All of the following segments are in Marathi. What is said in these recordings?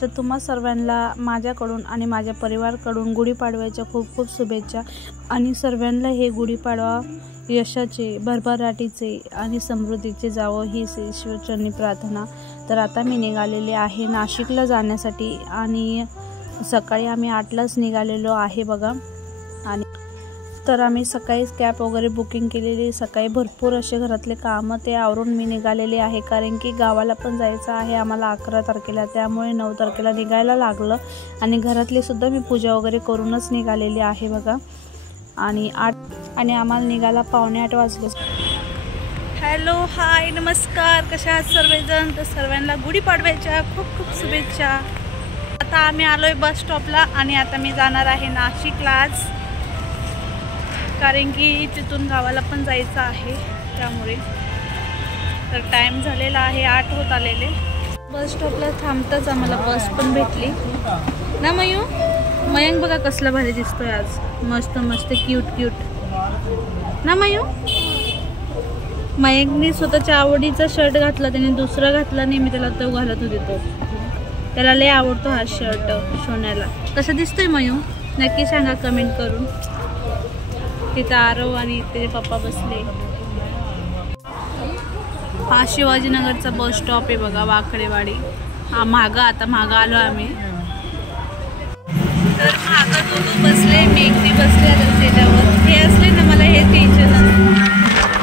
तर तुम्हा सर्वांना माझ्याकडून आणि माझ्या परिवाराकडून गुढीपाडव्याच्या खूप खूप शुभेच्छा। आणि सर्वांना हे गुढीपाडवा यशाचे, भरभराटीचे आणि समृद्धीचे जावं ही ईश्वरचरणी प्रार्थना। तर आता मी निघालेले आहे नाशिकला जाण्यासाठी आणि सकाळी आम्ही 8लाच निघालेलो आहे बघा। आणि तर आम्ही सकाळीच कॅब वगैरे बुकिंग केलेली, सकाळी भरपूर असे घरातले कामं ते आवरून मी निघालेले आहे, कारण की गावाला पण जायचं आहे आम्हाला 11 तारखेला, त्यामुळे 9 तारखेला निघायला लागलं। आणि घरातली सुद्धा मी पूजा वगैरे करूनच निघालेली आहे बघा। आणि आम्हाला निघायला 7:45 वाजले। हॅलो, हाय, नमस्कार, कशा आहात सर्वजण? तर सर्वांना गुढीपाडव्याच्या खूप खूप शुभेच्छा। आता आम्ही आलोय बस स्टॉपला आणि आता मी जाणार आहे नाशिकला आज, कारण की तिथून गावाला पण जायचं आहे त्यामुळे। तर टाइम झालेला आहे 8 होत आलेले। बस स्टॉपला थांबताच आम्हाला बस पण भेटली ना मयू। मयंक बघा कसला भारी दिसतोय आज, मस्त मस्त क्यूट क्यूट ना मयू। मयंकने स्वतःच्या आवडीचा शर्ट घातला, त्याने दुसरा घातला नाही, मी त्याला तो घालत होते, तो त्याला लय आवडतो हा शर्ट सोन्याला। कसा दिसतोय मयू नक्की सांगा कमेंट करून। तिथं आरव आणि त्याचे पप्पा बसले। हा शिवाजीनगरचा बस स्टॉप आहे बघा, वाकडेवाडी। हा आता मागं आलो आम्ही। तर मागं दोघं बसले, मी एकटी बसले आता त्याच्यावर। हे असले ना मला हे टेन्शन असतं,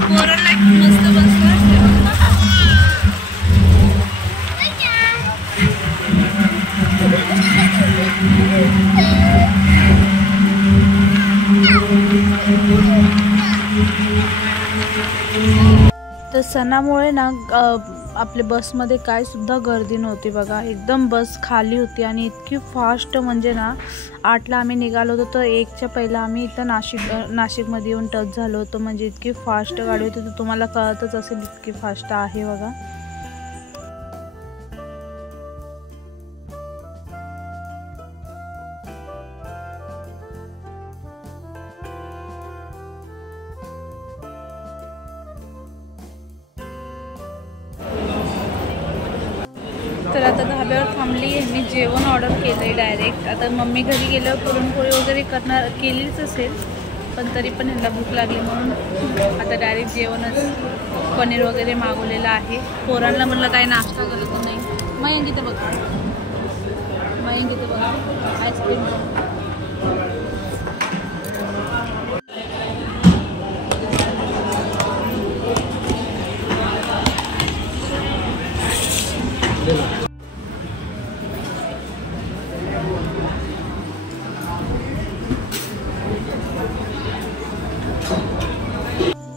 पोरांना मस्त बसलं असते बघा। तर सणामुळे ना आपल्या बसमध्ये काय सुद्धा गर्दी नव्हती बघा, एकदम बस खाली होती आणि इतकी फास्ट, म्हणजे ना 8ला आम्ही निघालो होतो तर 1च्या पहिला आम्ही इथं नाशिकमध्ये येऊन टच झालो होतो, म्हणजे इतकी फास्ट गाडी होती। तर तुम्हाला कळतच असेल इतकी फास्ट आहे बघा। तर आता धाब्यावर थांबली आहे मी, जेवण ऑर्डर केलं आहे डायरेक्ट। आता मम्मी घरी गेल्यावर पुरणपोळी वगैरे केलीच असेल, पण तरी पण ह्यांना भूक लागली म्हणून आता डायरेक्ट जेवणच, पनीर वगैरे मागवलेलं आहे। पोरांना म्हटलं काय नाश्ता करत नाही। मयंक इथं बघा, आईस्क्रीम।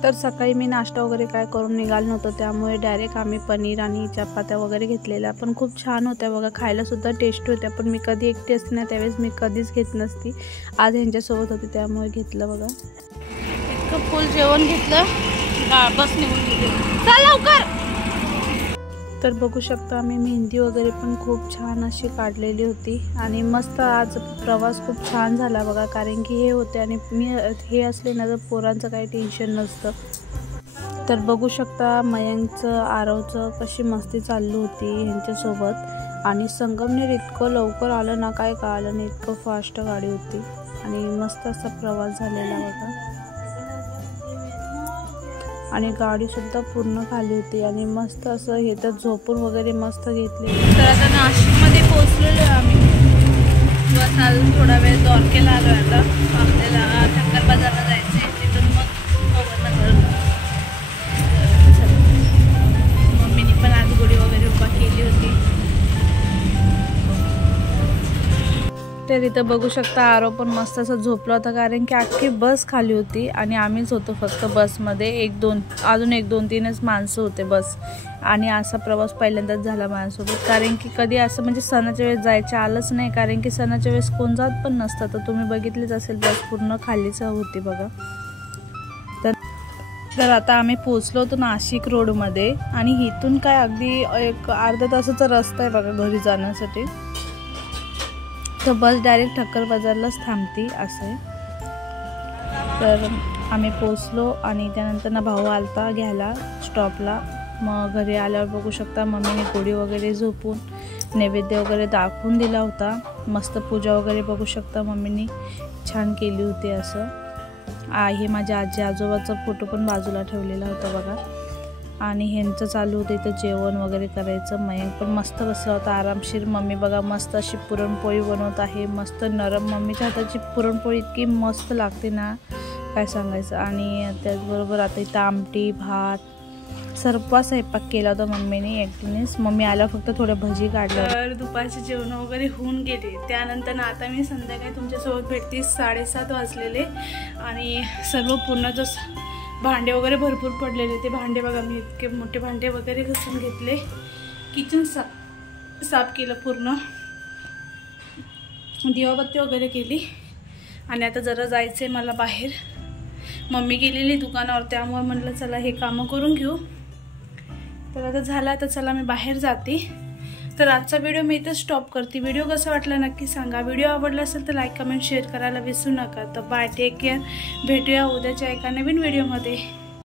तर सकाळी मी नाश्ता वगैरे काय करून निघालो नव्हतो, त्यामुळे डायरेक्ट आम्ही पनीर आणि चपात्या वगैरे घेतलेल्या, पण खूप छान होत्या बघा, खायला सुद्धा टेस्टी होत्या। पण मी कधी एकटी असते ना त्यावेळेस मी कधीच घेत नसती, आज ह्यांच्यासोबत होती त्यामुळे घेतलं बघा। इतकं फुल जेवण घेतलं, बस निघून गेली, चल लवकर। तर बघू शकता आम्ही मेहंदी वगैरे पण खूप छान अशी काढलेली होती आणि मस्त आज प्रवास खूप छान झाला बघा, कारण की हे होते आणि मी हे असले ना तर पोरांचं काही टेन्शन नसतं। तर बघू शकता मयंकचं, आरवचं कशी मस्ती चालली होती ह्यांच्यासोबत। आणि संगमनेर इतकं लवकर आलं ना काय कळालं नाही, इतकं फास्ट गाडी होती आणि मस्त असा प्रवास झालेला बघा। आणि गाडी सुद्धा पूर्ण खाली होती आणि मस्त असं हे तर झोपून वगैरे मस्त घेतले। तर आता नाशिकमध्ये पोहोचलेलो आहे आम्ही, बस अजून थोडा वेळ द्वारकेला आलो आहे। आता आपल्याला शंकर बाजारला जायचं आहे, तिथून मग मम्मीने पण आज गुढी वगैरे उभा केली होती। तर इथं बघू शकता आरव पण मस्त असं झोपला होता, कारण की अख्खी बस खाली होती आणि आम्हीच होतो फक्त बसमध्ये, अजून 1-2-3च माणसं होते बस। आणि असा प्रवास पहिल्यांदाच झाला माझ्यासोबत, कारण की कधी असं म्हणजे सणाच्या वेळेस जायचं आलंच नाही, कारण की सणाच्या वेळेस कोण जात पण नसतं। तर तुम्ही बघितलीच असेल बस पूर्ण खालीच होती बघा। तर आता आम्ही पोहोचलो होतो नाशिक रोडमध्ये आणि इथून काय अगदी एक अर्धा तासाचा रस्ता आहे बघा घरी जाण्यासाठी। तर बस डायरेक्ट ठक्कर बाजारलाच थांबती असे। तर आम्ही पोचलो आणि त्यानंतर ना भाऊ आलता घ्यायला स्टॉपला। मग घरी आल्यावर बघू शकता मम्मीने गुढी वगैरे झोपून नैवेद्य वगैरे दाखवून दिला होता। मस्त पूजा वगैरे बघू शकता मम्मीनी छान केली होती। असं हे माझ्या आजी आजोबाचा फोटो पण बाजूला ठेवलेला होता बघा। आणि ह्यांचं चालू होतं इथं जेवण वगैरे करायचं। मयंक पण मस्त बसला होता आरामशीर। मम्मी बघा मस्त अशी पुरणपोळी बनवत आहे, मस्त नरम। मम्मीच्या हाताची पुरणपोळी इतकी मस्त लागते ना काय सांगायचं। आणि त्याचबरोबर आता इथं आमटी भात सर्व स्वयंपाक केला होता मम्मीने एकटीनेच। मम्मी आला फक्त थोड्या भजी काढल्या। तर दुपारचे जेवण वगैरे होऊन गेले। त्यानंतर ना आता मी संध्याकाळी तुमच्यासोबत भेटते। 7:30 वाजलेले आणि सर्व पूर्ण भांडे वगैरे भरपूर पडलेले ते भांडे बघा मी इतके मोठे भांडे वगैरे घासून घेतले। किचन साफ केलं पूर्ण, दिवाबत्ती वगैरे केली। आणि आता जरा जायचंय मला बाहेर। मम्मी गेलेली दुकानावर, त्यामुळे म्हटलं चला हे कामं करून घेऊ। तर आता झालं, तर चला मी बाहेर जाते। तर आजचा व्हिडिओ मी इथं स्टॉप करते। व्हिडिओ कसा वाटला नक्की सांगा। व्हिडिओ आवडला असेल तर लाईक कमेंट शेअर करायला विसरू नका। तर बाय, टेक केअर। भेटूया उद्याच्या एका नवीन व्हिडिओमध्ये।